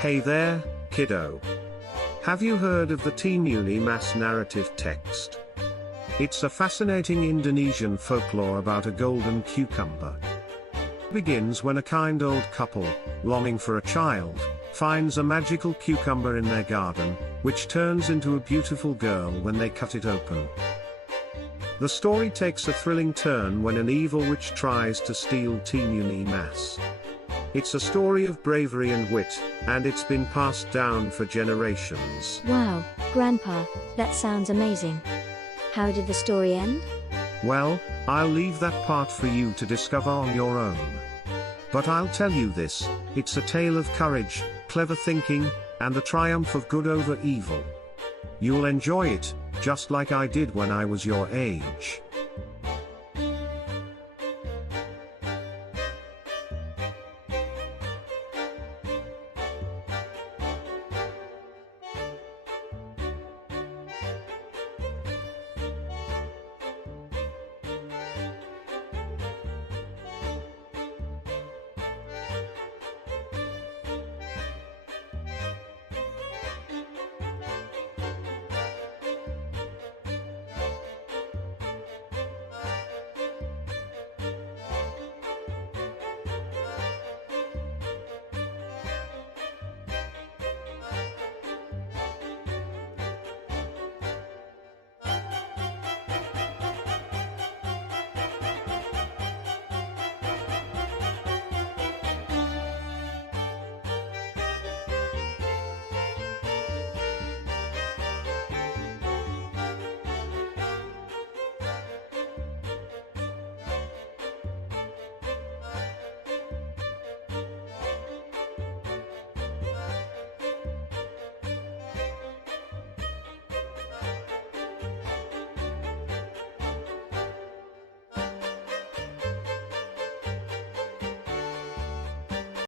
Hey there, kiddo. Have you heard of the Timuni Mas narrative text? It's a fascinating Indonesian folklore about a golden cucumber. It begins when a kind old couple, longing for a child, finds a magical cucumber in their garden, which turns into a beautiful girl when they cut it open. The story takes a thrilling turn when an evil witch tries to steal Timuni Mas. It's a story of bravery and wit, and it's been passed down for generations. Wow, Grandpa, that sounds amazing. How did the story end? Well, I'll leave that part for you to discover on your own. But I'll tell you this, it's a tale of courage, clever thinking, and the triumph of good over evil. You'll enjoy it, just like I did when I was your age.